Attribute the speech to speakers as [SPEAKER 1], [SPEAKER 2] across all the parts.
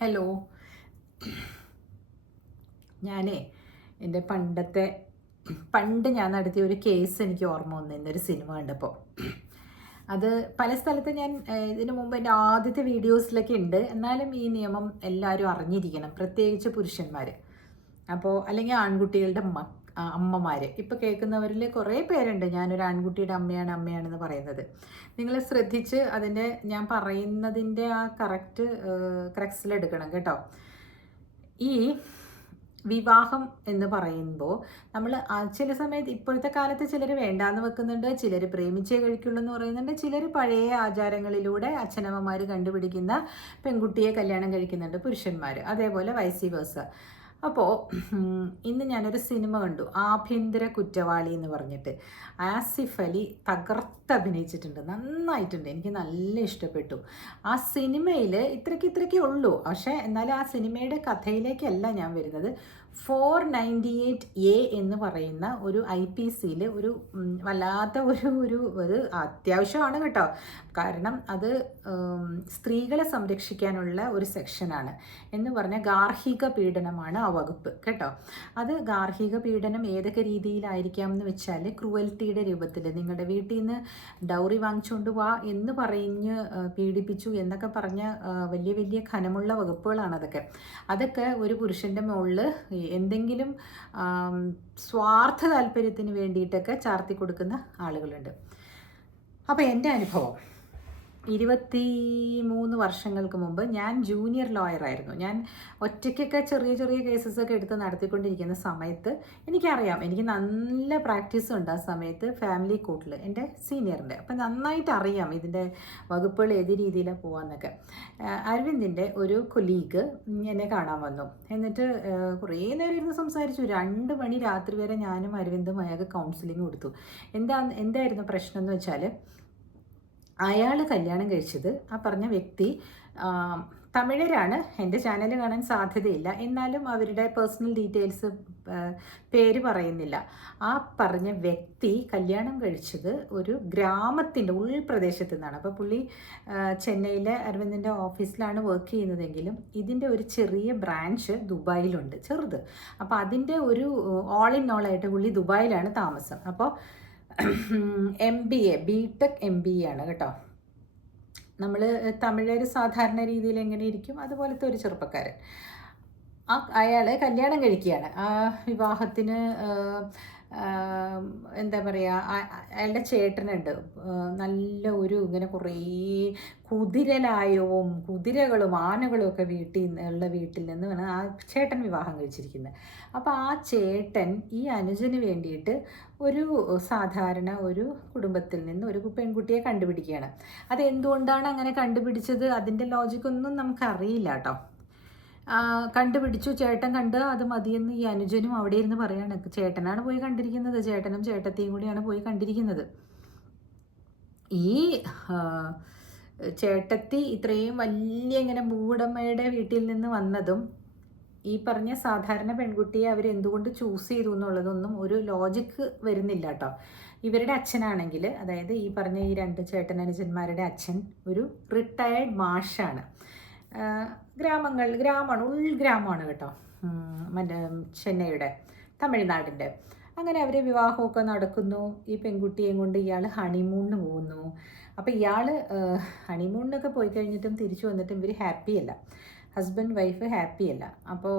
[SPEAKER 1] Hello ഞാനേ എന്റെ പണ്ടത്തെ പണ്ട് ഞാൻ നടത്തിയ ഒരു കേസ് എനിക്ക് ഓർമ്മ വന്നു. ഇന്നൊരു സിനിമ കണ്ടപ്പോൾ. അത് പല സ്ഥലത്ത് ഞാൻ ഇതിനു മുമ്പ് എന്റെ ആദ്യത്തെ വീഡിയോസിലൊക്കെ ഉണ്ട്. എന്നാലും ഈ നിയമം എല്ലാവരും അറിഞ്ഞിരിക്കണം. പ്രത്യേകിച്ച് പുരുഷന്മാർ അപ്പോൾ അല്ലെങ്കിൽ ആൺകുട്ടികളുടെ മ അമ്മമാർ ഇപ്പോൾ കേൾക്കുന്നവരിൽ കുറേ പേരുണ്ട്. ഞാനൊരു ആൺകുട്ടിയുടെ അമ്മയാണ് അമ്മയാണെന്ന് പറയുന്നത്. നിങ്ങൾ ശ്രദ്ധിച്ച് അതിന്റെ ഞാൻ പറയുന്നതിന്റെ ആ കറക്റ്റ് ക്രക്സിലെടുക്കണം കേട്ടോ. ഈ വിവാഹം എന്ന് പറയുമ്പോൾ നമ്മൾ ചില സമയത്ത് ഇപ്പോഴത്തെ കാലത്ത് ചിലർ വേണ്ടാന്ന് വെക്കുന്നുണ്ട് ചിലർ പ്രേമിച്ചേ കഴിക്കുള്ളൂ എന്ന് പറയുന്നുണ്ട് ചിലർ പഴയ ആചാരങ്ങളിലൂടെ അച്ഛനമ്മമാർ കണ്ടുപിടിക്കുന്ന പെൺകുട്ടിയെ കല്യാണം കഴിക്കുന്നുണ്ട് പുരുഷന്മാർ അതേപോലെ വൈസി വേഴ്സ അപ്പോൾ ഇന്ന് ഞാനൊരു സിനിമ കണ്ടു. ആഭ്യന്തര കുറ്റവാളി എന്ന് പറഞ്ഞിട്ട്. ആസിഫ് അലി തകർത്ത് അഭിനയിച്ചിട്ടുണ്ട്. നന്നായിട്ടുണ്ട്. എനിക്ക് നല്ല ഇഷ്ടപ്പെട്ടു. ആ സിനിമയിൽ ഇത്രയ്ക്ക് ഇത്രയ്ക്കേ ഉള്ളൂ. പക്ഷേ എന്നാലും ആ സിനിമയുടെ കഥയിലേക്കല്ല ഞാൻ വരുന്നത്. ഫോർ നയന്റി എയ്റ്റ് എ എന്ന് പറയുന്ന ഒരു ഐ പി സിയിൽ ഒരു വല്ലാത്ത ഒരു ഒരു ഒരു അത്യാവശ്യമാണ് കേട്ടോ. കാരണം അത് സ്ത്രീകളെ സംരക്ഷിക്കാനുള്ള ഒരു സെക്ഷനാണ്. എന്ന് പറഞ്ഞാൽ ഗാർഹിക പീഡനമാണ് ആ വകുപ്പ് കേട്ടോ? അത് ഗാർഹിക പീഡനം ഏതൊക്കെ രീതിയിലായിരിക്കാം എന്ന് വെച്ചാൽ ക്രൂവൽറ്റിയുടെ രൂപത്തിൽ നിങ്ങളുടെ വീട്ടിൽ നിന്ന് ഡൗറി വാങ്ങിച്ചുകൊണ്ട് വാ എന്ന് പറഞ്ഞ് പീഡിപ്പിച്ചു എന്നൊക്കെ പറഞ്ഞ വലിയ വലിയ ഖനമുള്ള വകുപ്പുകളാണ് അതൊക്കെ. അതൊക്കെ ഒരു പുരുഷന്റെ മുകളിൽ എന്തെങ്കിലും സ്വാർത്ഥ താല്പര്യത്തിന് വേണ്ടിയിട്ടൊക്കെ ചാർത്തി കൊടുക്കുന്ന ആളുകളുണ്ട്. അപ്പോൾ എന്റെ അനുഭവം ഇരുപത്തി മൂന്ന് വർഷങ്ങൾക്ക് മുമ്പ് ഞാൻ ജൂനിയർ ലോയർ ആയിരുന്നു. ഞാൻ ഒറ്റയ്ക്കൊക്കെ ചെറിയ ചെറിയ കേസസൊക്കെ എടുത്ത് നടത്തിക്കൊണ്ടിരിക്കുന്ന സമയത്ത് എനിക്കറിയാം എനിക്ക് നല്ല പ്രാക്ടീസ് ഉണ്ട് ആ സമയത്ത് ഫാമിലി കോർട്ടിൽ എന്റെ സീനിയറിന്റെ അപ്പം നന്നായിട്ട് അറിയാം ഇതിന്റെ വകുപ്പുകൾ ഏത് രീതിയിലാണ് പോകാമെന്നൊക്കെ അരവിന്ദിന്റെ ഒരു കൊലീഗ് എന്നെ കാണാൻ വന്നു. എന്നിട്ട് കുറേ നേരം ഇരുന്ന് സംസാരിച്ചു. രണ്ട് മണി രാത്രി വരെ ഞാനും അരവിന്ദും അയാൾക്ക് കൗൺസിലിംഗ് കൊടുത്തു. എന്താ എന്തായിരുന്നു പ്രശ്നം എന്ന് വെച്ചാൽ അയാൾ കല്യാണം കഴിച്ചത് ആ പറഞ്ഞ വ്യക്തി തമിഴരാണ്. എന്റെ ചാനൽ കാണാൻ സാധ്യതയില്ല. എന്നാലും അവരുടെ പേഴ്സണൽ ഡീറ്റെയിൽസ് പേര് പറയുന്നില്ല. ആ പറഞ്ഞ വ്യക്തി കല്യാണം കഴിച്ചത് ഒരു ഗ്രാമത്തിന്റെ ഉൾപ്രദേശത്തു നിന്നാണ്. അപ്പോൾ പുള്ളി ചെന്നൈയിലെ അരവിന്ദന്റെ ഓഫീസിലാണ് വർക്ക് ചെയ്യുന്നതെങ്കിലും ഇതിന്റെ ഒരു ചെറിയ ബ്രാഞ്ച് ദുബായിലുണ്ട് ചെറുത്. അപ്പോൾ അതിന്റെ ഒരു ഓൾ ഇൻ ഓൾ ആയിട്ട് പുള്ളി ദുബായിലാണ് താമസം. അപ്പോൾ M B A B tech M B A ആണ് കേട്ടോ. നമ്മൾ തമിഴർ സാധാരണ രീതിയിൽ എങ്ങനെ ഇരിക്കും? അതുപോലത്തെ ഒരു ചെറുപ്പക്കാരൻ. ആ അയാൾ കല്യാണം കഴിക്കുകയാണ്. ആ വിവാഹത്തിന് എന്താ പറയുക അയാളുടെ ചേട്ടനുണ്ട്. നല്ല ഒരു ഇങ്ങനെ കുറേ കുതിരലായവും കുതിരകളും ആനകളും ഒക്കെ വീട്ടിൽ നിന്ന് ഉള്ള വീട്ടിൽ നിന്ന് വേണം ആ ചേട്ടൻ വിവാഹം കഴിച്ചിരിക്കുന്നത്. അപ്പോൾ ആ ചേട്ടൻ ഈ അനുജന് വേണ്ടിയിട്ട് ഒരു സാധാരണ ഒരു കുടുംബത്തിൽ നിന്ന് ഒരു പെൺകുട്ടിയെ കണ്ടുപിടിക്കുകയാണ്. അത് എന്തുകൊണ്ടാണ് അങ്ങനെ കണ്ടുപിടിച്ചത്? അതിന്റെ ലോജിക്കൊന്നും നമുക്കറിയില്ല കേട്ടോ. കണ്ടുപിടിച്ചു. ചേട്ടൻ കണ്ട് അത് മതിയെന്ന് ഈ അനുജനും അവിടെ ഇരുന്ന് പറയാണ്. ചേട്ടനാണ് പോയി കണ്ടിരിക്കുന്നത്. ചേട്ടനും ചേട്ടത്തെയും കൂടിയാണ് പോയി കണ്ടിരിക്കുന്നത്. ഈ ചേട്ടത്തി ഇത്രയും വലിയ ഇങ്ങനെ ഭൂവുടമയുടെ വീട്ടിൽ നിന്ന് വന്നതും ഈ പറഞ്ഞ സാധാരണ പെൺകുട്ടിയെ അവർ എന്തുകൊണ്ട് ചൂസ് ചെയ്തു എന്നുള്ളതൊന്നും ഒരു ലോജിക്ക് വരുന്നില്ല കേട്ടോ. ഇവരുടെ അച്ഛനാണെങ്കിൽ അതായത് ഈ പറഞ്ഞ ഈ രണ്ട് ചേട്ടനനുജന്മാരുടെ അച്ഛൻ ഒരു റിട്ടയേർഡ് മാഷാണ് ഗ്രാമങ്ങൾ ഗ്രാമമാണ് ഉൾഗ്രാമമാണ് കേട്ടോ. മറ്റേ ചെന്നൈയുടെ തമിഴ്നാടിന്റെ. അങ്ങനെ അവർ വിവാഹമൊക്കെ നടക്കുന്നു. ഈ പെൺകുട്ടിയെയും കൊണ്ട് ഇയാൾ ഹണിമൂണിന് പോകുന്നു. അപ്പോൾ ഇയാൾ ഹണിമൂണിനൊക്കെ പോയി കഴിഞ്ഞിട്ടും തിരിച്ചു വന്നിട്ടും ഇവർ ഹാപ്പിയല്ല ഹസ്ബൻഡ് വൈഫ് ഹാപ്പിയല്ല അപ്പോൾ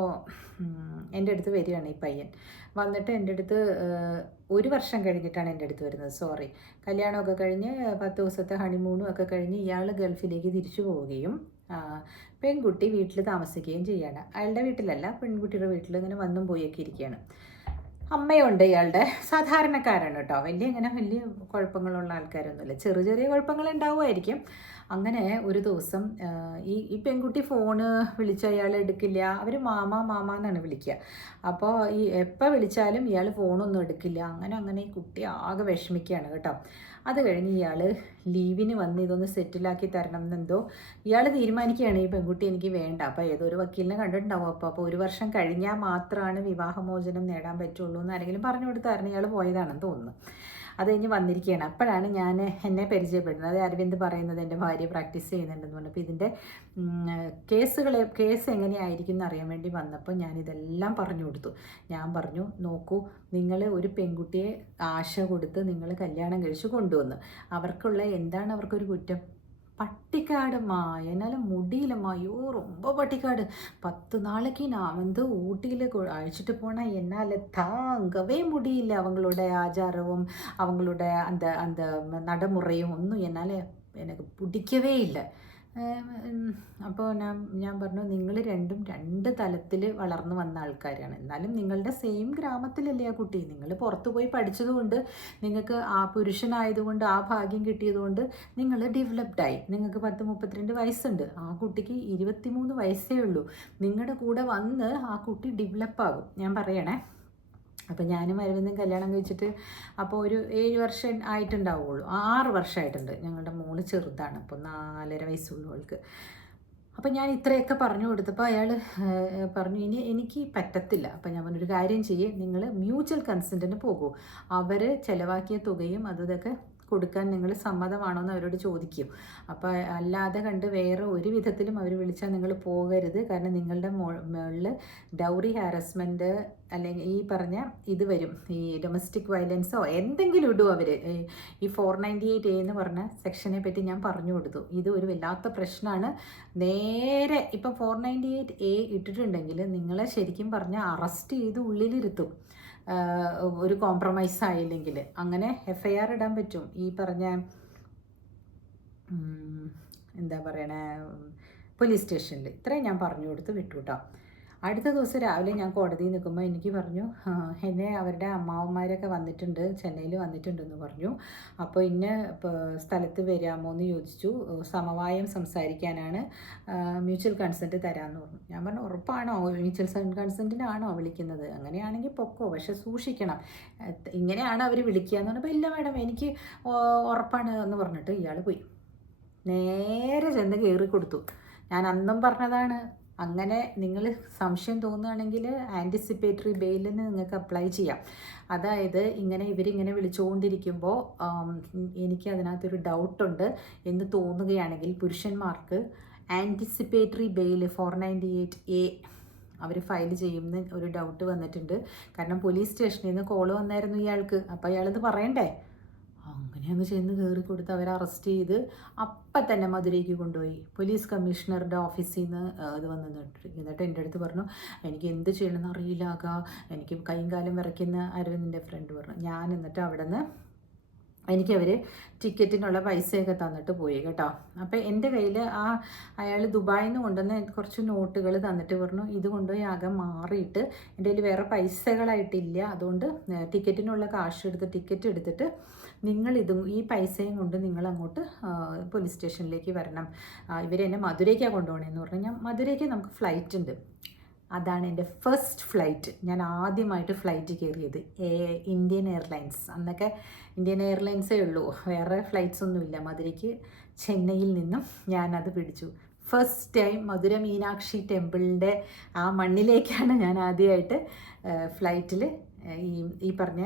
[SPEAKER 1] എന്റെ അടുത്ത് വരികയാണ് ഈ പയ്യൻ. വന്നിട്ട് എന്റെ അടുത്ത് ഒരു വർഷം കഴിഞ്ഞിട്ടാണ് എന്റെ അടുത്ത് വരുന്നത്. സോറി കല്യാണമൊക്കെ കഴിഞ്ഞ് പത്ത് ദിവസത്തെ ഹണിമൂണും ഒക്കെ കഴിഞ്ഞ് ഇയാൾ ഗൾഫിലേക്ക് തിരിച്ചു പോവുകയും പെൺകുട്ടി വീട്ടിൽ താമസിക്കുകയും ചെയ്യാണ്. അയാളുടെ വീട്ടിലല്ല പെൺകുട്ടിയുടെ വീട്ടിൽ ഇങ്ങനെ വന്നും പോയൊക്കെ ഇരിക്കുകയാണ്. അമ്മയുണ്ട് ഇയാളുടെ സാധാരണക്കാരാണ് കേട്ടോ. വലിയ ഇങ്ങനെ വലിയ കുഴപ്പങ്ങളുള്ള ആൾക്കാരൊന്നുമില്ല. ചെറിയ ചെറിയ കുഴപ്പങ്ങൾ ഉണ്ടാവുമായിരിക്കും അങ്ങനെ ഒരു ദിവസം ഈ ഈ പെൺകുട്ടി ഫോണ് വിളിച്ച അയാൾ എടുക്കില്ല. അവർ മാമ മാമ എന്നാണ് വിളിക്കുക. അപ്പോൾ ഈ എപ്പോൾ വിളിച്ചാലും ഇയാൾ ഫോണൊന്നും എടുക്കില്ല. അങ്ങനെ അങ്ങനെ ഈ കുട്ടി ആകെ വിഷമിക്കുകയാണ് കേട്ടോ. അത് കഴിഞ്ഞ് ഇയാൾ ലീവിന് വന്ന് ഇതൊന്ന് സെറ്റിലാക്കി തരണം എന്നെന്തോ ഇയാൾ തീരുമാനിക്കുകയാണ് ഈ പെൺകുട്ടി എനിക്ക് വേണ്ട. അപ്പോൾ ഏതൊരു വക്കീലിനെ കണ്ടിട്ടുണ്ടാവും. അപ്പോൾ അപ്പോൾ ഒരു വർഷം കഴിഞ്ഞാൽ മാത്രമാണ് വിവാഹമോചനം നേടാൻ പറ്റുള്ളൂ എന്ന് ആരെങ്കിലും പറഞ്ഞു കൊടുത്തായിരുന്നു. ഇയാൾ പോയതാണെന്ന് തോന്നുന്നു. അത് കഴിഞ്ഞ് വന്നിരിക്കുകയാണ്. അപ്പോഴാണ് ഞാൻ എന്നെ പരിചയപ്പെടുന്നത്. അരവിന്ദ് പറയുന്നത് എന്റെ ഭാര്യ പ്രാക്ടീസ് ചെയ്യുന്നുണ്ടെന്ന് പറഞ്ഞു. അപ്പോൾ ഇതിന്റെ കേസുകൾ കേസ് എങ്ങനെയായിരിക്കും എന്ന് അറിയാൻ വേണ്ടി വന്നപ്പോൾ ഞാൻ ഇതെല്ലാം പറഞ്ഞു കൊടുത്തു. ഞാൻ പറഞ്ഞു നോക്കൂ നിങ്ങൾ ഒരു പെൺകുട്ടിയെ ആശ കൊടുത്ത് നിങ്ങൾ കല്യാണം കഴിച്ച് കൊണ്ടുവന്നു. അവർക്കുള്ള എന്താണ് അവർക്കൊരു കുറ്റം? பட்டிக்காடுமா? என்னால் முடியலம்மா. ஐயோ ரொம்ப பட்டிக்காடு. பத்து நாளைக்கு நான் வந்து ஊட்டியில் அழைச்சிட்டு போனால் என்னால் தாங்கவே முடியல அவங்களோட ஆச்சாரமும் அவங்களோட அந்த அந்த நடைமுறையும். ஒன்றும் என்னால் எனக்கு பிடிக்கவே இல்லை. അപ്പോൾ ഞാൻ ഞാൻ പറഞ്ഞു നിങ്ങൾ രണ്ടും രണ്ട് തലത്തിൽ വളർന്നു വന്ന ആൾക്കാരാണ്. എന്നാലും നിങ്ങളുടെ സെയിം ഗ്രാമത്തിലല്ലേ ആ കുട്ടി? നിങ്ങൾ പുറത്തു പോയി പഠിച്ചതുകൊണ്ട് നിങ്ങൾക്ക് ആ പുരുഷനായതുകൊണ്ട് ആ ഭാഗ്യം കിട്ടിയതുകൊണ്ട് നിങ്ങൾ ഡെവലപ്ഡായി നിങ്ങൾക്ക് പത്ത് മുപ്പത്തിരണ്ട് വയസ്സുണ്ട്. ആ കുട്ടിക്ക് ഇരുപത്തിമൂന്ന് വയസ്സേ ഉള്ളൂ. നിങ്ങളുടെ കൂടെ വന്ന് ആ കുട്ടി ഡെവലപ്പാകും ഞാൻ പറയണേ. അപ്പോൾ ഞാനും അരവിന്ദും കല്യാണം കഴിച്ചിട്ട് അപ്പോൾ ഒരു ഏഴ് വർഷം ആയിട്ടുണ്ടാവുള്ളൂ. ആറ് വർഷമായിട്ടുണ്ട്. ഞങ്ങളുടെ മോൾ ചെറുതാണ്. അപ്പോൾ നാലര വയസ്സുള്ളൂ അവൾക്ക്. അപ്പം ഞാൻ ഇത്രയൊക്കെ പറഞ്ഞു കൊടുത്തപ്പോൾ അയാൾ പറഞ്ഞു ഇനി എനിക്ക് പറ്റത്തില്ല. അപ്പം ഞാൻ പറഞ്ഞൊരു കാര്യം ചെയ്യേ. നിങ്ങൾ മ്യൂച്വൽ കൺസെന്റിന് പോകൂ. അവർ ചിലവാക്കിയ തുകയും അതും ഇതൊക്കെ കൊടുക്കാൻ നിങ്ങൾ സമ്മതമാണോ എന്ന് അവരോട് ചോദിക്കും. അപ്പോൾ അല്ലാതെ കണ്ട് വേറെ ഒരു വിധത്തിലും അവർ വിളിച്ചാൽ നിങ്ങൾ പോകരുത്. കാരണം നിങ്ങളുടെ മുകളിൽ ഡൗറി ഹാരസ്മെന്റ് അല്ലെങ്കിൽ ഈ പറഞ്ഞ ഇത് വരും. ഈ ഡൊമസ്റ്റിക് വയലൻസോ എന്തെങ്കിലും ഇടും അവർ ഈ ഫോർ നയന്റി എയ്റ്റ് എന്ന് പറഞ്ഞ സെക്ഷനെ പറ്റി ഞാൻ പറഞ്ഞു കൊടുത്തു. ഇത് ഒരു വല്ലാത്ത പ്രശ്നമാണ്. നേരെ ഇപ്പം ഫോർ നയന്റി എയ്റ്റ് എ ഇട്ടിട്ടുണ്ടെങ്കിൽ നിങ്ങളെ ശരിക്കും പറഞ്ഞാൽ അറസ്റ്റ് ചെയ്ത് ഉള്ളിലിരുത്തും. ഒരു കോംപ്രമൈസ് ആയില്ലെങ്കിൽ അങ്ങനെ എഫ് ഐ ആർ ഇടാൻ പറ്റും. ഈ പറഞ്ഞ എന്താ പറയണേ പോലീസ് സ്റ്റേഷനിൽ ഇത്രയും ഞാൻ പറഞ്ഞു കൊടുത്ത് വിട്ടു കേട്ടോ അടുത്ത ദിവസം രാവിലെ ഞാൻ കോടതിയിൽ നിൽക്കുമ്പോൾ എനിക്ക് പറഞ്ഞു എന്നെ അവരുടെ അമ്മാവന്മാരൊക്കെ വന്നിട്ടുണ്ട് ചെന്നൈയിൽ വന്നിട്ടുണ്ടെന്ന് പറഞ്ഞു. അപ്പോൾ ഇന്ന സ്ഥലത്ത് വരാമോ എന്ന് ചോദിച്ചു. സമവായം സംസാരിക്കാനാണ് മ്യൂച്വൽ കൺസെന്റ് തരാമെന്ന് പറഞ്ഞു. ഞാൻ പറഞ്ഞു ഉറപ്പാണോ? മ്യൂച്വൽ കൺസെന്റിനാണോ വിളിക്കുന്നത്? അങ്ങനെയാണെങ്കിൽ പൊക്കോ പക്ഷെ സൂക്ഷിക്കണം. ഇങ്ങനെയാണ് അവർ വിളിക്കുക എന്ന് പറഞ്ഞപ്പോൾ ഇല്ല മാഡം എനിക്ക് ഉറപ്പാണ് എന്ന് പറഞ്ഞിട്ട് ഇയാൾ പോയി. നേരെ ചെന്ന് കയറി കൊടുത്തു ഞാൻ അന്നും പറഞ്ഞതാണ് അങ്ങനെ നിങ്ങൾ സംശയം തോന്നുകയാണെങ്കിൽ ആന്റിസിപ്പേറ്ററി ബെയിലിന് നിങ്ങൾക്ക് അപ്ലൈ ചെയ്യാം. അതായത് ഇങ്ങനെ ഇവരിങ്ങനെ വിളിച്ചുകൊണ്ടിരിക്കുമ്പോൾ എനിക്ക് അതിനകത്തൊരു ഡൗട്ടുണ്ട് എന്ന് തോന്നുകയാണെങ്കിൽ പുരുഷന്മാർക്ക് anticipatory bail four ninety eight A our file ചെയ്യുമെന്ന് ഒരു ഡൗട്ട് വന്നിട്ടുണ്ട്. കാരണം പോലീസ് സ്റ്റേഷനിൽ നിന്ന് കോൾ വന്നായിരുന്നു ഇയാൾക്ക്. അപ്പോൾ അയാളത് പറയണ്ടേ? അങ്ങനെ അങ്ങ് ചെന്ന് കയറി കൊടുത്ത് അവരെ അറസ്റ്റ് ചെയ്ത് അപ്പം തന്നെ മധുരയ്ക്ക് കൊണ്ടുപോയി. പോലീസ് കമ്മീഷണറുടെ ഓഫീസിൽ നിന്ന് ഇത് വന്ന് എന്നിട്ട് എന്റെ അടുത്ത് പറഞ്ഞു എനിക്ക് എന്ത് ചെയ്യണമെന്ന് അറിയില്ലാക എനിക്ക് കൈയും കാലം വിറയ്ക്കുന്ന അരവിന്ദിന്റെ ഫ്രണ്ട് പറഞ്ഞു. ഞാൻ എന്നിട്ട് അവിടെ നിന്ന് എനിക്കവർ ടിക്കറ്റിനുള്ള പൈസയൊക്കെ തന്നിട്ട് പോയി കേട്ടോ. അപ്പോൾ എന്റെ കയ്യിൽ ആ അയാൾ ദുബായിൽ നിന്ന് കൊണ്ടുവന്ന കുറച്ച് നോട്ടുകൾ തന്നിട്ട് പറഞ്ഞു ഇത് കൊണ്ടുപോയി ആകെ മാറിയിട്ട് എന്റെ കയ്യിൽ വേറെ പൈസകളായിട്ടില്ല. അതുകൊണ്ട് ടിക്കറ്റിനുള്ള കാശ് എടുത്ത് ടിക്കറ്റ് എടുത്തിട്ട് നിങ്ങൾ ഇതും ഈ പൈസയും കൊണ്ട് നിങ്ങൾ അങ്ങോട്ട് പോലീസ് സ്റ്റേഷനിലേക്ക് വരണം. ഇവരെന്നെ മധുരയ്ക്കാണ് കൊണ്ടുപോകണമെന്ന് പറഞ്ഞു. ഞാൻ മധുരയ്ക്ക് നമുക്ക് ഫ്ലൈറ്റ് ഉണ്ട്. അതാണ് എന്റെ ഫസ്റ്റ് ഫ്ലൈറ്റ് ഞാൻ ആദ്യമായിട്ട് ഫ്ലൈറ്റ് കയറിയത് എ ഇന്ത്യൻ എയർലൈൻസ് അന്നൊക്കെ ഇന്ത്യൻ എയർലൈൻസേ ഉള്ളൂ. വേറെ ഫ്ലൈറ്റ്സ് ഒന്നുമില്ല മധുരയ്ക്ക് ചെന്നൈയിൽ നിന്നും ഞാനത് പിടിച്ചു. ഫസ്റ്റ് ടൈം മധുര മീനാക്ഷി ടെമ്പിളിന്റെ ആ മണ്ണിലേക്കാണ് ഞാൻ ആദ്യമായിട്ട് ഫ്ലൈറ്റിൽ ഈ ഈ പറഞ്ഞ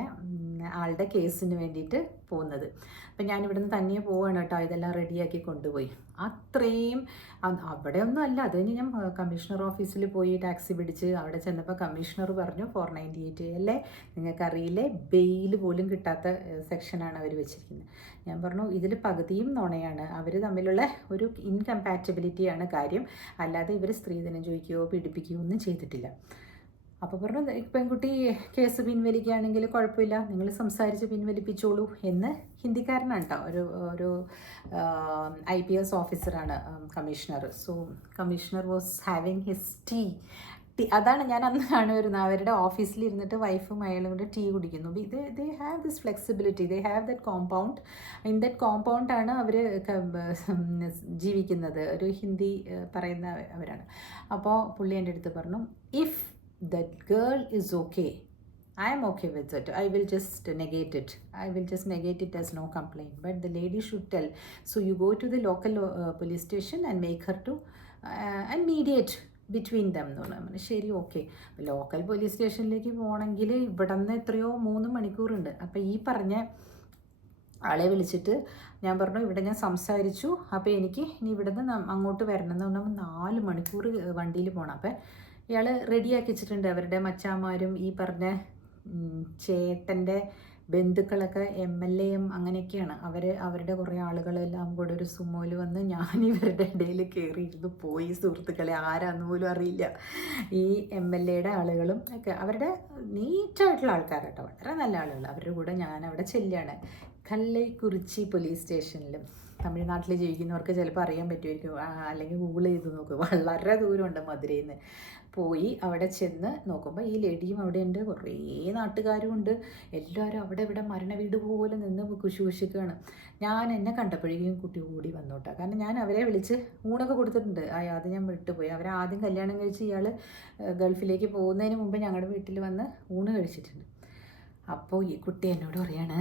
[SPEAKER 1] ആളുടെ കേസിന് വേണ്ടിയിട്ട് പോകുന്നത്. അപ്പം ഞാൻ ഇവിടുന്ന് തന്നെ പോവാണ് കേട്ടോ. ഇതെല്ലാം റെഡിയാക്കി കൊണ്ടുപോയി. അത്രയും അവിടെ ഒന്നും അല്ല അത് കഴിഞ്ഞ് ഞാൻ കമ്മീഷണർ ഓഫീസിൽ പോയി ടാക്സി പിടിച്ച് അവിടെ ചെന്നപ്പോൾ കമ്മീഷണർ പറഞ്ഞു ഫോർ നയന്റി എയ്റ്റ് അല്ലേ നിങ്ങൾക്കറിയില്ലേ ബെയിൽ പോലും കിട്ടാത്ത സെക്ഷനാണ് അവർ വെച്ചിരിക്കുന്നത്. ഞാൻ പറഞ്ഞു ഇതിൽ പകുതിയും നുണയാണ്. അവർ തമ്മിലുള്ള ഒരു ഇൻകമ്പാറ്റബിലിറ്റിയാണ് കാര്യം. അല്ലാതെ ഇവർ സ്ത്രീധനം ചോദിക്കുകയോ പീഡിപ്പിക്കുകയോ ഒന്നും ചെയ്തിട്ടില്ല. അപ്പോൾ പറഞ്ഞു പെൺകുട്ടി കേസ് പിൻവലിക്കുകയാണെങ്കിൽ കുഴപ്പമില്ല. നിങ്ങൾ സംസാരിച്ച് പിൻവലിപ്പിച്ചോളൂ. എന്ന് ഹിന്ദിക്കാരനാണ് കേട്ടോ. ഒരു ഒരു ഐ പി എസ് ഓഫീസറാണ് commissioner. So commissioner was having his tea. Tea അതാണ് ഞാൻ അന്ന് കാണുമായിരുന്നു അവരുടെ ഓഫീസിൽ ഇരുന്നിട്ട് വൈഫും അയാളും കൂടെ ടീ കുടിക്കുന്നു. ഇത് they have this flexibility. They have that compound. In that കോമ്പൗണ്ടാണ് അവർ ജീവിക്കുന്നത്. ഒരു ഹിന്ദി പറയുന്ന അവരാണ്. അപ്പോൾ പുള്ളി എന്റെ അടുത്ത് പറഞ്ഞു if that girl is okay. I am okay with it. I will just negate it. I will just negate it as no complaint. But the lady should tell. So you go to the local uh, police station and make her to uh, and mediate between them എന്ന് പറഞ്ഞു ശരി okay local police സ്റ്റേഷനിലേക്ക് പോകണമെങ്കിൽ ഇവിടെ നിന്ന് എത്രയോ മൂന്ന് മണിക്കൂറുണ്ട് അപ്പോൾ ഈ പറഞ്ഞ ആളെ വിളിച്ചിട്ട് ഞാൻ പറഞ്ഞു ഇവിടെ ഞാൻ സംസാരിച്ചു അപ്പോൾ എനിക്ക് ഇനി ഇവിടുന്ന് ന- അങ്ങോട്ട് വരണം എന്ന് പറഞ്ഞാൽ നാല് മണിക്കൂർ വണ്ടിയിൽ പോകണം അപ്പം ഇയാൾ റെഡിയാക്കി വെച്ചിട്ടുണ്ട്. അവരുടെ മച്ചാമാരും ഈ പറഞ്ഞ ചേട്ടന്റെ ബന്ധുക്കളൊക്കെ എം എൽ എയും അങ്ങനെയൊക്കെയാണ്. അവർ അവരുടെ കുറേ ആളുകളെല്ലാം കൂടെ ഒരു സുമോയിൽ വന്ന് ഞാൻ ഇവരുടെ ഇടയിൽ കയറിയിരുന്നു പോയി സുഹൃത്തുക്കളെ ആരാന്ന് പോലും അറിയില്ല. ഈ എം എൽ എയുടെ ആളുകളും ഒക്കെ അവരുടെ നീറ്റായിട്ടുള്ള ആൾക്കാരാട്ടോ വളരെ നല്ല ആളുകൾ അവരുടെ കൂടെ ഞാൻ അവിടെ ചെല്ലുകയാണ് കല്ലൈക്കുറിച്ചി പോലീസ് സ്റ്റേഷനിലും തമിഴ്നാട്ടിൽ ജീവിക്കുന്നവർക്ക് ചിലപ്പോൾ അറിയാൻ പറ്റുമായിരിക്കും. അല്ലെങ്കിൽ ഗൂഗിൾ ചെയ്ത് നോക്കുക വളരെ ദൂരമുണ്ട് മധുരയിൽ നിന്ന് പോയി അവിടെ ചെന്ന് നോക്കുമ്പോൾ ഈ ലേഡിയും അവിടെ ഉണ്ട് കുറേ നാട്ടുകാരും ഉണ്ട് എല്ലാവരും അവിടെ ഇവിടെ മരണ വീട് പോലെ നിന്ന് കുശുകുശിക്കുകയാണ്. ഞാൻ എന്നെ കണ്ടപ്പോഴേക്കും കുട്ടി ഓടി വന്നോട്ടാ. കാരണം ഞാൻ അവരെ വിളിച്ച് ഊണൊക്കെ കൊടുത്തിട്ടുണ്ട്. ആ അത് ഞാൻ വിട്ടുപോയി. അവരെ ആദ്യം കല്യാണം കഴിച്ച് ഇയാൾ ഗൾഫിലേക്ക് പോകുന്നതിന് മുമ്പ് ഞങ്ങളുടെ വീട്ടിൽ വന്ന് ഊണ് കഴിച്ചിട്ടുണ്ട്. അപ്പോൾ ഈ കുട്ടി എന്നോട് പറയാണ്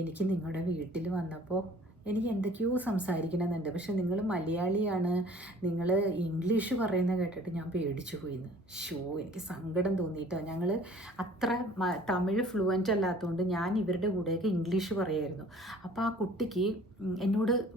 [SPEAKER 1] എനിക്ക് നിങ്ങളുടെ വീട്ടിൽ വന്നപ്പോൾ എനിക്ക് എന്തൊക്കെയോ സംസാരിക്കണമെന്നുണ്ട്. പക്ഷെ നിങ്ങൾ മലയാളിയാണ്. നിങ്ങൾ ഇംഗ്ലീഷ് പറയുന്നത് കേട്ടിട്ട് ഞാൻ പേടിച്ചു പോയിന്ന്. ഷോ എനിക്ക് സങ്കടം തോന്നിയിട്ടോ. ഞങ്ങൾ അത്ര തമിഴ് ഫ്ലുവന്റ് അല്ലാത്തതുകൊണ്ട് ഞാൻ ഇവരുടെ കൂടെയൊക്കെ ഇംഗ്ലീഷ് പറയായിരുന്നു. അപ്പോൾ ആ കുട്ടിക്ക് എന്നോട്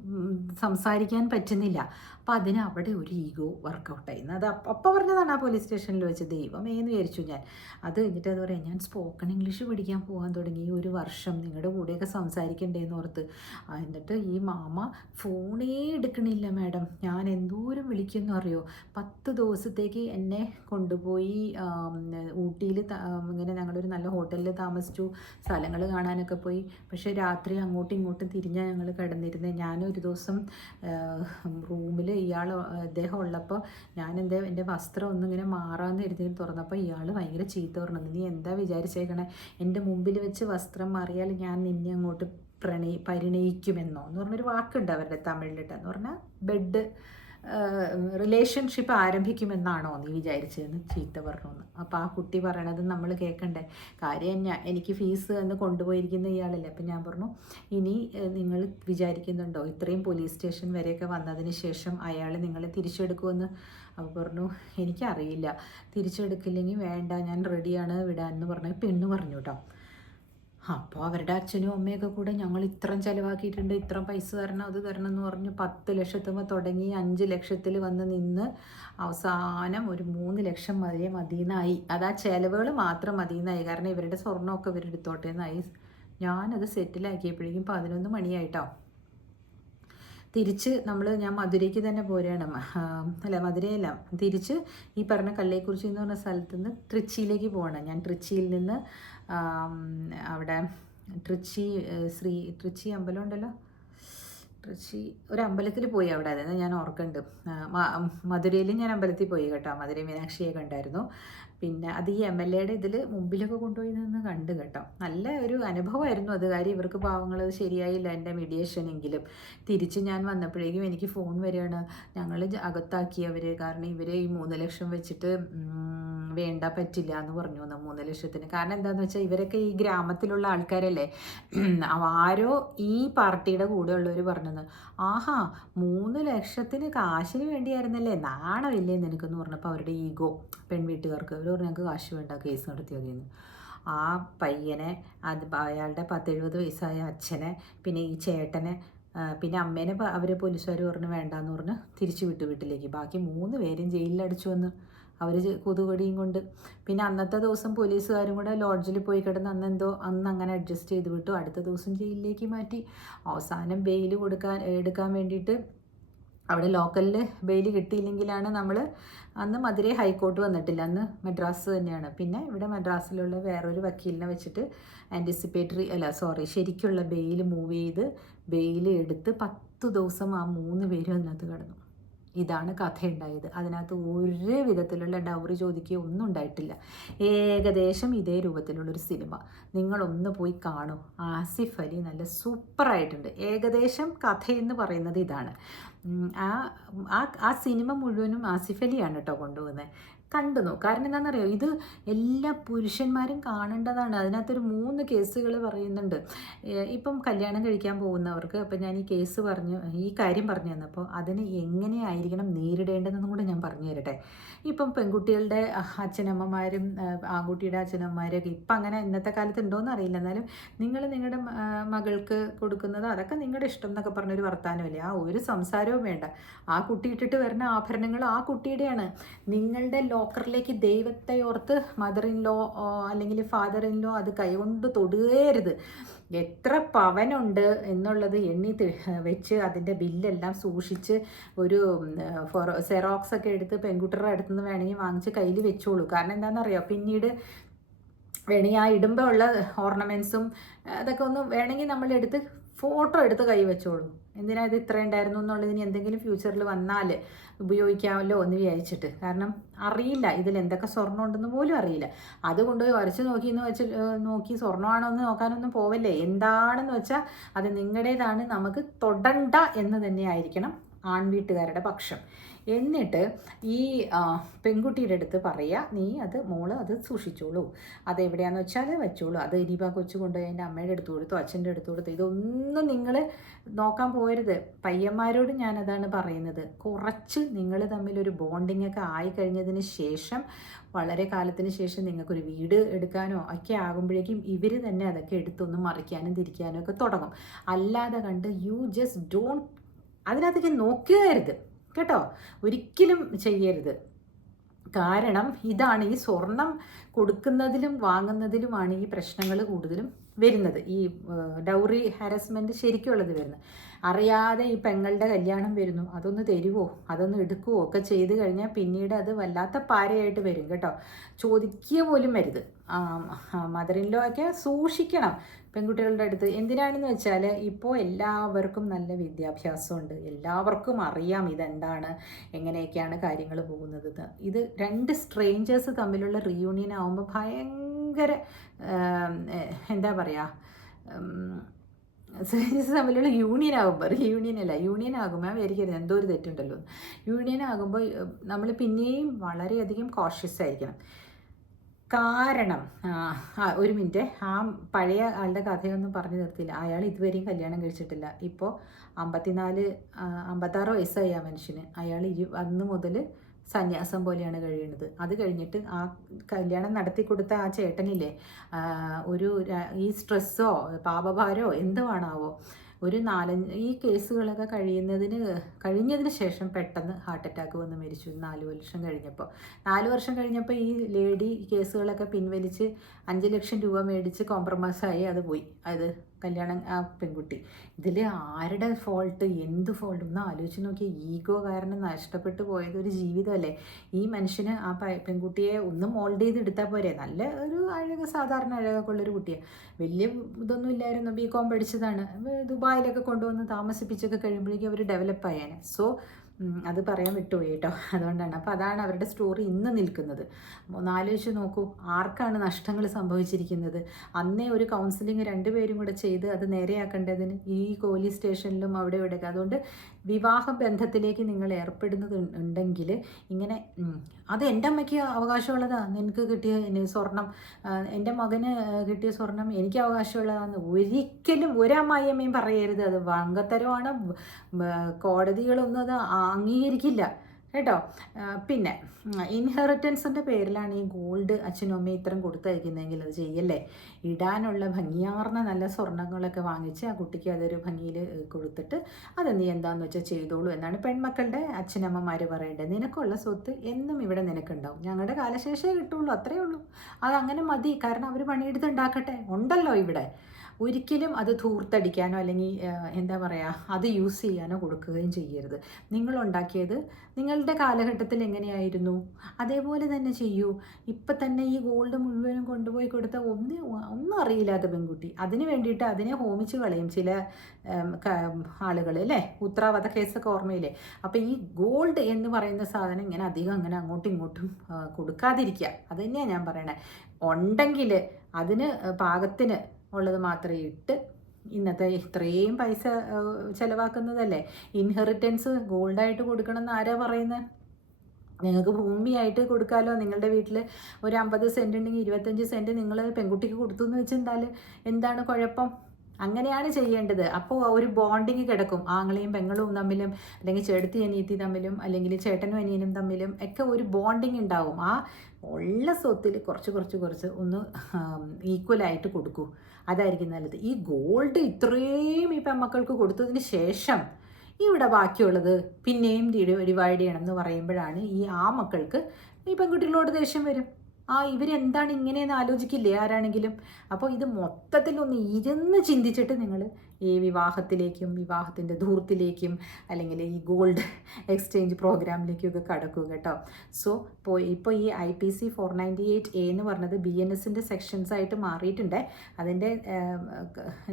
[SPEAKER 1] സംസാരിക്കാൻ പറ്റുന്നില്ല. അപ്പോൾ അതിന് അവിടെ ഒരു ഈഗോ വർക്കൗട്ടായി അത് അപ്പം പറഞ്ഞതാണ് ആ പോലീസ് സ്റ്റേഷനിൽ വെച്ച്. ദൈവമേന്ന് വിചാരിച്ചു ഞാൻ. അത് കഴിഞ്ഞിട്ട് അത് പറയാം ഞാൻ സ്പോക്കൺ ഇംഗ്ലീഷ് പഠിക്കാൻ പോകാൻ തുടങ്ങി. ഒരു വർഷം നിങ്ങളുടെ കൂടെയൊക്കെ സംസാരിക്കണ്ടേന്ന് ഓർത്ത്. ആ, എന്നിട്ട് ഈ മാമ ഫോണേ എടുക്കണില്ല മാഡം. ഞാൻ എന്തോരം വിളിക്കുന്നു അറിയോ? പത്ത് ദിവസത്തേക്ക് എന്നെ കൊണ്ടുപോയി ഊട്ടിയിൽ ഇങ്ങനെ ഞങ്ങളൊരു നല്ല ഹോട്ടലിൽ താമസിച്ചു. സ്ഥലങ്ങൾ കാണാനൊക്കെ പോയി. പക്ഷേ രാത്രി അങ്ങോട്ടും ഇങ്ങോട്ടും തിരിഞ്ഞാൽ ഞങ്ങൾ കിടന്നിരുന്നത് ഞാനൊരു ദിവസം റൂമിൽ ഇയാൾ അദ്ദേഹം ഉള്ളപ്പോൾ ഞാൻ എന്റെ എന്റെ വസ്ത്രം ഒന്നും ഇങ്ങനെ മാറാമെന്ന് എഴുതി തുറന്നപ്പോൾ ഇയാൾ ഭയങ്കര ചീത്ത പറഞ്ഞത് നീ എന്താ വിചാരിച്ചേക്കണേ? എന്റെ മുമ്പിൽ വെച്ച് വസ്ത്രം മാറിയാൽ ഞാൻ നിന്നെ അങ്ങോട്ട് പ്രണയി പരിണയിക്കുമെന്നോ എന്ന് പറഞ്ഞൊരു വാക്കുണ്ട് അവരുടെ തമിഴിലിട്ട്. എന്ന് പറഞ്ഞാൽ ബെഡ് റിലേഷൻഷിപ്പ് ആരംഭിക്കുമെന്നാണോ നീ വിചാരിച്ചതെന്ന് ചീത്ത പറഞ്ഞു എന്ന് അപ്പോൾ ആ കുട്ടി പറയണത് നമ്മൾ കേൾക്കണ്ടേ കാര്യം ഞാൻ എനിക്ക് ഫീസ് എന്ന് കൊണ്ടുപോയിരിക്കുന്ന ഇയാളല്ലേ. അപ്പം ഞാൻ പറഞ്ഞു ഇനി നിങ്ങൾ വിചാരിക്കുന്നുണ്ടോ? ഇത്രയും പോലീസ് സ്റ്റേഷൻ വരെയൊക്കെ വന്നതിന് ശേഷം അയാൾ നിങ്ങളെ തിരിച്ചെടുക്കുമെന്ന്? അപ്പോൾ പറഞ്ഞു എനിക്കറിയില്ല. തിരിച്ചെടുക്കില്ലെങ്കിൽ വേണ്ട. ഞാൻ റെഡിയാണ് വിടാൻ എന്ന് പറഞ്ഞു പെണ്ണ് പറഞ്ഞു കേട്ടോ അപ്പോൾ അവരുടെ അച്ഛനും അമ്മയൊക്കെ കൂടെ ഞങ്ങൾ ഇത്രയും ചിലവാക്കിയിട്ടുണ്ട് ഇത്രയും പൈസ തരണം അത് തരണം എന്ന് പറഞ്ഞ് പത്ത് ലക്ഷത്തുമ്പോൾ തുടങ്ങി അഞ്ച് ലക്ഷത്തിൽ വന്ന് നിന്ന് അവസാനം ഒരു മൂന്ന് ലക്ഷം വരെ മതിയെന്നായി. അത് ആ ചിലവുകൾ മാത്രം മതിയെന്നായി. കാരണം ഇവരുടെ സ്വർണമൊക്കെ ഇവരെടുത്തോട്ടെ എന്നായി. ഞാനത് സെറ്റിലാക്കിയപ്പോഴേക്കും പതിനൊന്ന് മണിയായിട്ടോ. തിരിച്ച് നമ്മൾ ഞാൻ മധുരയ്ക്ക് തന്നെ പോരുകയാണ് അല്ല മധുരയല്ല. തിരിച്ച് ഈ പറഞ്ഞ കല്ലേക്കുറിച്ചി എന്ന് പറഞ്ഞ സ്ഥലത്ത് നിന്ന് ട്രിച്ചിയിലേക്ക് പോകണം. ഞാൻ ട്രിച്ചിയിൽ നിന്ന് അവിടെ ട്രിച്ചി ശ്രീ ട്രിച്ചി അമ്പലം ഉണ്ടല്ലോ? ട്രിച്ചി ഒരു അമ്പലത്തിൽ പോയി അവിടെ. അതായത് ഞാൻ ഓർക്കുന്നുണ്ട്. മധുരയിൽ ഞാൻ അമ്പലത്തിൽ പോയി കേട്ടോ. മധുര മീനാക്ഷിയെ കണ്ടായിരുന്നു. പിന്നെ അത് ഈ എം എൽ എയുടെ ഇതിൽ മുമ്പിലൊക്കെ കൊണ്ടുപോയി നിന്ന് കണ്ട് കേട്ടോ. നല്ല ഒരു അനുഭവമായിരുന്നു അത്. കാര്യം ഇവർക്ക് പാവങ്ങൾ ശരിയായില്ല എന്റെ മീഡിയേഷൻ എങ്കിലും. തിരിച്ച് ഞാൻ വന്നപ്പോഴേക്കും എനിക്ക് ഫോൺ വരികയാണ്. ഞങ്ങൾ അകത്താക്കി അവർ കാരണം ഇവർ ഈ മൂന്ന് ലക്ഷം വെച്ചിട്ട് വേണ്ട പറ്റില്ല എന്ന് പറഞ്ഞു വന്നു. മൂന്ന് ലക്ഷത്തിന്. കാരണം എന്താന്ന് വെച്ചാൽ ഇവരൊക്കെ ഈ ഗ്രാമത്തിലുള്ള ആൾക്കാരല്ലേ? ആരോ ഈ പാർട്ടിയുടെ കൂടെ ഉള്ളവർ പറഞ്ഞത് ആഹാ മൂന്ന് ലക്ഷത്തിന് കാശിന് വേണ്ടിയായിരുന്നല്ലേ? നാണമില്ലേ നിനക്കെന്ന് പറഞ്ഞപ്പോൾ അവരുടെ ഈഗോ. പെൺവീട്ടുകാർക്ക് അവർ പറഞ്ഞു ഞങ്ങൾക്ക് കാശ് വേണ്ട കേസ് നടത്തി മതിയെന്ന്. ആ പയ്യനെ അത് അയാളുടെ പത്തെഴുപത് വയസ്സായ അച്ഛനെ പിന്നെ ഈ ചേട്ടനെ പിന്നെ അമ്മേനെ അവർ പോലീസുകാർ പറഞ്ഞു വേണ്ടാന്ന് പറഞ്ഞ് തിരിച്ചു വിട്ടു വീട്ടിലേക്ക്. ബാക്കി മൂന്ന് പേരും ജയിലിലടിച്ചു വന്ന്. അവർ കൊതുകടിയും കൊണ്ട്. പിന്നെ അന്നത്തെ ദിവസം പോലീസുകാരും കൂടെ ലോഡ്ജിൽ പോയി കിടന്ന് അന്ന് എന്തോ അന്ന് അങ്ങനെ അഡ്ജസ്റ്റ് ചെയ്ത് വിട്ടു. അടുത്ത ദിവസം ജയിലിലേക്ക് മാറ്റി. അവസാനം ബെയിൽ കൊടുക്കാൻ എടുക്കാൻ വേണ്ടിയിട്ട് അവിടെ ലോക്കലിൽ ബെയിൽ കിട്ടിയില്ലെങ്കിലാണ് നമ്മൾ അന്ന് മധുരൈ ഹൈക്കോർട്ട് വന്നിട്ടില്ല. അന്ന് മദ്രാസ് തന്നെയാണ്. പിന്നെ ഇവിടെ മദ്രാസിലുള്ള വേറൊരു വക്കീലിനെ വെച്ചിട്ട് ആന്റിസിപ്പേറ്ററി അല്ല സോറി ശരിക്കുള്ള ബെയിൽ മൂവ് ചെയ്ത് ബെയിൽ എടുത്ത് പത്ത് ദിവസം ആ മൂന്ന് പേരും അതിനകത്ത് കിടന്നു. ഇതാണ് കഥ ഉണ്ടായത് അതിനകത്ത് ഒരു വിധത്തിലുള്ള ഡൗറി ചോദിക്കുകയോ ഒന്നും ഉണ്ടായിട്ടില്ല. ഏകദേശം ഇതേ രൂപത്തിലുള്ളൊരു സിനിമ. നിങ്ങളൊന്ന് പോയി കാണൂ. ആസിഫ് അലി നല്ല സൂപ്പറായിട്ടുണ്ട്. ഏകദേശം കഥയെന്ന് പറയുന്നത് ഇതാണ്. ആ ആ സിനിമ മുഴുവനും ആസിഫ് അലിയാണ് കേട്ടോ കൊണ്ടുപോകുന്നത്. കണ്ടു നോ കാരണം എന്താണെന്നറിയോ? ഇത് എല്ലാ പുരുഷന്മാരും കാണേണ്ടതാണ്. അതിനകത്തൊരു മൂന്ന് കേസുകൾ പറയുന്നുണ്ട്. ഇപ്പം കല്യാണം കഴിക്കാൻ പോകുന്നവർക്ക് അപ്പം ഞാൻ ഈ കേസ് പറഞ്ഞു ഈ കാര്യം പറഞ്ഞു തന്നപ്പോൾ അതിന് എങ്ങനെയായിരിക്കണം നേരിടേണ്ടതെന്നും കൂടെ ഞാൻ പറഞ്ഞു തരട്ടെ. ഇപ്പം പെൺകുട്ടികളുടെ അച്ഛനമ്മമാരും ആൺകുട്ടിയുടെ അച്ഛനമ്മമാരൊക്കെ ഇപ്പം അങ്ങനെ ഇന്നത്തെ കാലത്ത് ഉണ്ടോയെന്ന് അറിയില്ല. എന്നാലും നിങ്ങൾ നിങ്ങളുടെ മകൾക്ക് കൊടുക്കുന്നത് അതൊക്കെ നിങ്ങളുടെ ഇഷ്ടം എന്നൊക്കെ പറഞ്ഞൊരു വർത്താനമില്ല? ആ ഒരു സംസാരവും വേണ്ട. ആ കുട്ടി ഇട്ടിട്ട് വരുന്ന ആഭരണങ്ങൾ ആ കുട്ടിയുടെയാണ്. നിങ്ങളുടെ ലോക്കറിലേക്ക് ദൈവത്തെ ഓർത്ത് മദർ ഇൻ ലോ അല്ലെങ്കിൽ ഫാദർ ഇൻ ലോ അത് കൈകൊണ്ട് തൊടുകയരുത്. എത്ര പവനുണ്ട് എന്നുള്ളത് എണ്ണി വെച്ച് അതിന്റെ ബില്ലെല്ലാം സൂക്ഷിച്ച് ഒരു സെറോക്സ് ഒക്കെ എടുത്ത് പെൺകുട്ടിയുടെ അടുത്ത് നിന്ന് വേണമെങ്കിൽ വാങ്ങിച്ച് കയ്യിൽ വെച്ചോളൂ. കാരണം എന്താണെന്നറിയോ? പിന്നീട് വേണമെങ്കിൽ ആ ഇടുമ്പോൾ ഉള്ള ഓർണമെന്റ്സും അതൊക്കെ ഒന്ന് വേണമെങ്കിൽ നമ്മൾ എടുത്ത് ഫോട്ടോ എടുത്ത് കൈ വെച്ചോളൂ. എന്തിനാ ഇത് ഇത്ര ഉണ്ടായിരുന്നു എന്നുള്ളതിന് എന്തെങ്കിലും ഫ്യൂച്ചറിൽ വന്നാൽ ഉപയോഗിക്കാമല്ലോ എന്ന് വിചാരിച്ചിട്ട്. കാരണം അറിയില്ല ഇതിൽ എന്തൊക്കെ സ്വർണം ഉണ്ടെന്ന് പോലും അറിയില്ല. അത് കൊണ്ടുപോയി വരച്ച് നോക്കി എന്ന് വെച്ച് നോക്കി സ്വർണമാണോ എന്ന് നോക്കാനൊന്നും പോവല്ലേ? എന്താണെന്ന് വെച്ചാൽ അത് നിങ്ങളുടേതാണ്. നമുക്ക് തൊടണ്ട എന്ന് തന്നെയായിരിക്കണം ആൺവീട്ടുകാരുടെ പക്ഷം. എന്നിട്ട് ഈ പെൺകുട്ടിയുടെ അടുത്ത് പറയുക നീ അത് മോൾ അത് സൂക്ഷിച്ചോളൂ. അതെവിടെയാന്ന് വെച്ചാൽ വെച്ചോളൂ. അത് ഇനിയിപ്പോൾ കൊച്ചു കൊണ്ടുപോയി എന്റെ അമ്മയുടെ അടുത്ത് കൊടുത്തു അച്ഛന്റെ അടുത്ത് കൊടുത്തു ഇതൊന്നും നിങ്ങൾ നോക്കാൻ പോരുത്. പയ്യന്മാരോട് ഞാനതാണ് പറയുന്നത്. കുറച്ച് നിങ്ങൾ തമ്മിലൊരു ബോണ്ടിങ് ഒക്കെ ആയി കഴിഞ്ഞതിന് ശേഷം വളരെ കാലത്തിന് ശേഷം നിങ്ങൾക്കൊരു വീട് എടുക്കാനോ ഒക്കെ ആകുമ്പോഴേക്കും ഇവർ തന്നെ അതൊക്കെ എടുത്തൊന്ന് മറിക്കാനും തിരിക്കാനും ഒക്കെ തുടങ്ങും. അല്ലാതെ കണ്ട് യു ജസ്റ്റ് ഡോണ്ട് അതിനകത്തേക്ക് നോക്കുകയരുത്. കേട്ടോ? ഒരിക്കലും ചെയ്യരുത്. കാരണം ഇതാണ് ഈ സ്വർണം കൊടുക്കുന്നതിലും വാങ്ങുന്നതിലുമാണ് ഈ പ്രശ്നങ്ങൾ കൂടുതലും വരുന്നത്. ഈ ഡൗറി ഹാരസ്മെന്റ് ശരിക്കുള്ളത് വരുന്നത്. അറിയാതെ ഈ പെങ്ങളുടെ കല്യാണം വരുന്നു. അതൊന്ന് തരുവോ? അതൊന്ന് എടുക്കുവോ? ഒക്കെ ചെയ്ത് കഴിഞ്ഞാൽ പിന്നീട് അത് വല്ലാത്ത പാരയായിട്ട് വരും കേട്ടോ. ചോദിക്കുക പോലും വരുത് മദറിൻലോ ഒക്കെ സൂക്ഷിക്കണം. പെൺകുട്ടികളുടെ അടുത്ത് എന്തിനാണെന്ന് വെച്ചാൽ ഇപ്പോൾ എല്ലാവർക്കും നല്ല വിദ്യാഭ്യാസമുണ്ട്. എല്ലാവർക്കും അറിയാം ഇതെന്താണ് എങ്ങനെയൊക്കെയാണ് കാര്യങ്ങൾ പോകുന്നത്. ഇത് രണ്ട് സ്ട്രേഞ്ചേഴ്സ് തമ്മിലുള്ള റീയൂണിയൻ ആകുമ്പോൾ ഭയങ്കര എന്താ പറയുക സ്ട്രേഞ്ചേഴ്സ് തമ്മിലുള്ള യൂണിയൻ ആകുമ്പോൾ റീയൂണിയൻ അല്ല യൂണിയൻ ആകുമ്പോൾ വിചാരിക്കരുത് എന്തോ ഒരു തെറ്റുണ്ടല്ലോ. യൂണിയൻ ആകുമ്പോൾ നമ്മൾ പിന്നെയും വളരെയധികം കോഷ്യസ് ആയിരിക്കണം. കാരണം ഒരു മിനിറ്റ്. ആ പഴയ ആളുടെ കഥയൊന്നും പറഞ്ഞു നിർത്തില്ല അയാൾ ഇതുവരെയും കല്യാണം കഴിച്ചിട്ടില്ല. ഇപ്പോൾ അമ്പത്തിനാല് അമ്പത്താറ് വയസ്സായി ആ മനുഷ്യന്. അയാൾ ഇരു അന്ന് മുതൽ സന്യാസം പോലെയാണ് കഴിയുന്നത്. അത് കഴിഞ്ഞിട്ട് ആ കല്യാണം നടത്തി കൊടുത്ത ആ ചേട്ടനില്ലേ ഒരു ഈ സ്ട്രെസ്സോ പാപഭാരോ എന്തുവാണാവോ ഒരു നാലഞ്ച് ഈ കേസുകളൊക്കെ കഴിയുന്നതിന് കഴിഞ്ഞതിന് ശേഷം പെട്ടെന്ന് ഹാർട്ട് അറ്റാക്ക് വന്ന് മരിച്ചു. നാല് വർഷം കഴിഞ്ഞപ്പോൾ. നാല് വർഷം കഴിഞ്ഞപ്പോൾ ഈ ലേഡി കേസുകളൊക്കെ പിൻവലിച്ച് അഞ്ച് ലക്ഷം രൂപ മേടിച്ച് കോംപ്രമൈസായി അത് പോയി. അത് കല്യാണം ആ പെൺകുട്ടി. ഇതിൽ ആരുടെ ഫോൾട്ട് എന്ത് ഫോൾട്ട് ഒന്ന് ആലോചിച്ച് നോക്കിയാൽ ഈഗോ കാരണം നഷ്ടപ്പെട്ടു പോയത് ഒരു ജീവിതമല്ലേ? ഈ മനുഷ്യന് ആ പെൺകുട്ടിയെ ഒന്ന് മോൾഡ് ചെയ്ത് എടുത്താൽ പോരെ. നല്ല ഒരു അഴക സാധാരണ അഴകൊക്കെ ഉള്ളൊരു കുട്ടിയാണ് വലിയ ഇതൊന്നും ഇല്ലായിരുന്നു. ബി കോം പഠിച്ചതാണ്. ദുബായിലൊക്കെ കൊണ്ടുവന്ന് താമസിപ്പിച്ചൊക്കെ കഴിയുമ്പോഴേക്കും അവർ ഡെവലപ്പ് ആയേനെ. സോ അത് പറയാൻ വിട്ടുപോയി കേട്ടോ. അതുകൊണ്ടാണ്. അപ്പോൾ അതാണ് അവരുടെ സ്റ്റോറി ഇന്ന് നിൽക്കുന്നത്. ഒന്നാലോചിച്ച് നോക്കൂ ആർക്കാണ് നഷ്ടങ്ങൾ സംഭവിച്ചിരിക്കുന്നത്? അന്നേ ഒരു കൗൺസിലിംഗ് രണ്ടുപേരും കൂടെ ചെയ്ത് അത് നേരെയാക്കേണ്ടതിന് ഈ പോലീസ് സ്റ്റേഷനിലും അവിടെ ഇവിടെ അതുകൊണ്ട് വിവാഹ ബന്ധത്തിലേക്ക് നിങ്ങൾ ഏർപ്പെടുന്നത് ഉണ്ടെങ്കിൽ ഇങ്ങനെ അത് എന്റെ അമ്മയ്ക്ക് അവകാശമുള്ളതാണ് നിനക്ക് കിട്ടിയ സ്വർണം എന്റെ മകന് കിട്ടിയ സ്വർണം എനിക്ക് അവകാശമുള്ളതാണ് ഒരിക്കലും ഒരമ്മായിയമ്മയും പറയരുത്. അത് വങ്കത്തരമാണ്. കോടതികളൊന്നും അത് അംഗീകരിക്കില്ല. കേട്ടോ? പിന്നെ ഇൻഹെറിറ്റൻസിന്റെ പേരിലാണ് ഈ ഗോൾഡ് അച്ഛനും അമ്മയും ഇത്രയും കൊടുത്തയക്കുന്നതെങ്കിൽ അത് ചെയ്യല്ലേ? ഇടാനുള്ള ഭംഗിയാർന്ന നല്ല സ്വർണങ്ങളൊക്കെ വാങ്ങിച്ച് ആ കുട്ടിക്ക് അതൊരു ഭംഗിയിൽ കൊടുത്തിട്ട് അത് നീ എന്താന്ന് വെച്ചാൽ ചെയ്തോളൂ എന്നാണ് പെൺമക്കളുടെ അച്ഛനമ്മമാർ പറയേണ്ടത്. നിനക്കുള്ള സ്വത്ത് എന്നും ഇവിടെ നിനക്കുണ്ടാവും. ഞങ്ങളുടെ കാലശേഷമേ കിട്ടുള്ളൂ അത്രയേ ഉള്ളൂ. അതങ്ങനെ മതി. കാരണം അവർ പണിയെടുത്ത് ഉണ്ടാക്കട്ടെ. ഉണ്ടല്ലോ ഇവിടെ. ഒരിക്കലും അത് ധൂർത്തടിക്കാനോ അല്ലെങ്കിൽ എന്താ പറയുക അത് യൂസ് ചെയ്യാനോ കൊടുക്കുകയും ചെയ്യരുത്. നിങ്ങളുണ്ടാക്കിയത് നിങ്ങളുടെ കാലഘട്ടത്തിൽ എങ്ങനെയായിരുന്നു? അതേപോലെ തന്നെ ചെയ്യൂ. ഇപ്പം തന്നെ ഈ ഗോൾഡ് മുഴുവനും കൊണ്ടുപോയി കൊടുത്ത ഒന്ന് ഒന്നും അറിയില്ലാത്ത പെൺകുട്ടി. അതിന് വേണ്ടിയിട്ട് അതിനെ ഹോമിച്ച് കളയും ചില ആളുകൾ അല്ലേ? ഉത്തരാവധ കേസൊക്കെ ഓർമ്മയില്ലേ? അപ്പം ഈ ഗോൾഡ് എന്ന് പറയുന്ന സാധനം ഇങ്ങനെ അധികം അങ്ങനെ അങ്ങോട്ടും ഇങ്ങോട്ടും കൊടുക്കാതിരിക്കുക. അത് തന്നെയാണ് ഞാൻ പറയണേ. ഉണ്ടെങ്കിൽ അതിന് പാകത്തിന് ഉള്ളത് മാത്രമേ ഇട്ട് ഇന്നത്തെ ഇത്രയും പൈസ ചിലവാക്കുന്നതല്ലേ? ഇൻഹെറിറ്റൻസ് ഗോൾഡായിട്ട് കൊടുക്കണം എന്ന് ആരാ പറയുന്നത് നിങ്ങൾക്ക് ഭൂമിയായിട്ട് കൊടുക്കാമല്ലോ നിങ്ങളുടെ വീട്ടിൽ ഒരു അമ്പത് സെന്റ് ഉണ്ടെങ്കിൽ ഇരുപത്തഞ്ച് സെന്റ് നിങ്ങൾ പെൺകുട്ടിക്ക് കൊടുത്തു എന്ന് വെച്ചെന്താൽ എന്താണ് കുഴപ്പം? അങ്ങനെയാണ് ചെയ്യേണ്ടത്. അപ്പോൾ ഒരു ബോണ്ടിങ് കിടക്കും. ആങ്ങളെയും പെങ്ങളും തമ്മിലും അല്ലെങ്കിൽ ചേട്ടത്തി അനിയത്തി തമ്മിലും അല്ലെങ്കിൽ ചേട്ടനും അനിയനും തമ്മിലും ഒക്കെ ഒരു ബോണ്ടിങ് ഉണ്ടാവും. ആ ഉള്ള സ്വത്തിൽ കുറച്ച് കുറച്ച് കുറച്ച് ഒന്ന് ഈക്വലായിട്ട് കൊടുക്കൂ. അതായിരിക്കും നല്ലത്. ഈ ഗോൾഡ് ഇത്രയും ഈ പെമ്മക്കൾക്ക് കൊടുത്തതിന് ശേഷം ഇവിടെ ബാക്കിയുള്ളത് പിന്നെയും ഡിവൈഡ് ചെയ്യണം എന്ന് പറയുമ്പോഴാണ് ഈ ആ മക്കൾക്ക് ഈ പെൺകുട്ടികളോട് ദേഷ്യം വരും. ആ ഇവരെന്താണ് ഇങ്ങനെയെന്ന് ആലോചിക്കില്ലേ ആരാണെങ്കിലും? അപ്പോൾ ഇത് മൊത്തത്തിലൊന്ന് ഇരുന്ന് ചിന്തിച്ചിട്ട് നിങ്ങൾ ഈ വിവാഹത്തിലേക്കും വിവാഹത്തിന്റെ ധൂർത്തിലേക്കും അല്ലെങ്കിൽ ഈ ഗോൾഡ് എക്സ്ചേഞ്ച് പ്രോഗ്രാമിലേക്കും ഒക്കെ കടക്കുക കേട്ടോ. സോ ഇപ്പോൾ ഇപ്പോൾ ഈ I P C four ninety eight A എന്ന് പറഞ്ഞത് ബി എൻ എസിന്റെ സെക്ഷൻസ് ആയിട്ട് മാറിയിട്ടുണ്ട്. അതിന്റെ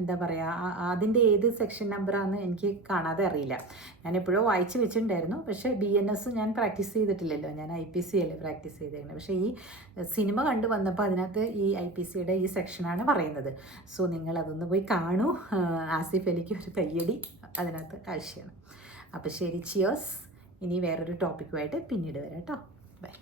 [SPEAKER 1] എന്താ പറയുക അതിന്റെ ഏത് സെക്ഷൻ നമ്പറാണെന്ന് എനിക്ക് കാണാതെ അറിയില്ല. ഞാൻ എപ്പോഴോ വായിച്ചു വെച്ചിട്ടുണ്ടായിരുന്നു. പക്ഷേ ബി എൻ എസ് ഞാൻ പ്രാക്ടീസ് ചെയ്തിട്ടില്ലല്ലോ. ഞാൻ ഐ പി സി അല്ലേ പ്രാക്ടീസ് ചെയ്തിരുന്നത് പക്ഷേ ഈ സിനിമ കണ്ടു വന്നപ്പോൾ അതിനകത്ത് ഈ ഐ പി സിയുടെ ഈ സെക്ഷനാണ് പറയുന്നത്. സോ നിങ്ങൾ അതൊന്ന് പോയി കാണൂ. ആസിഫ് അലിക്ക് ഒരു തയ്യടി അതിനകത്ത് കാഴ്ചയാണ് അപ്പോൾ ശരി ചിയോസ് ഇനി വേറൊരു ടോപ്പിക്കുമായിട്ട് പിന്നീട് വരാം കേട്ടോ. ബൈ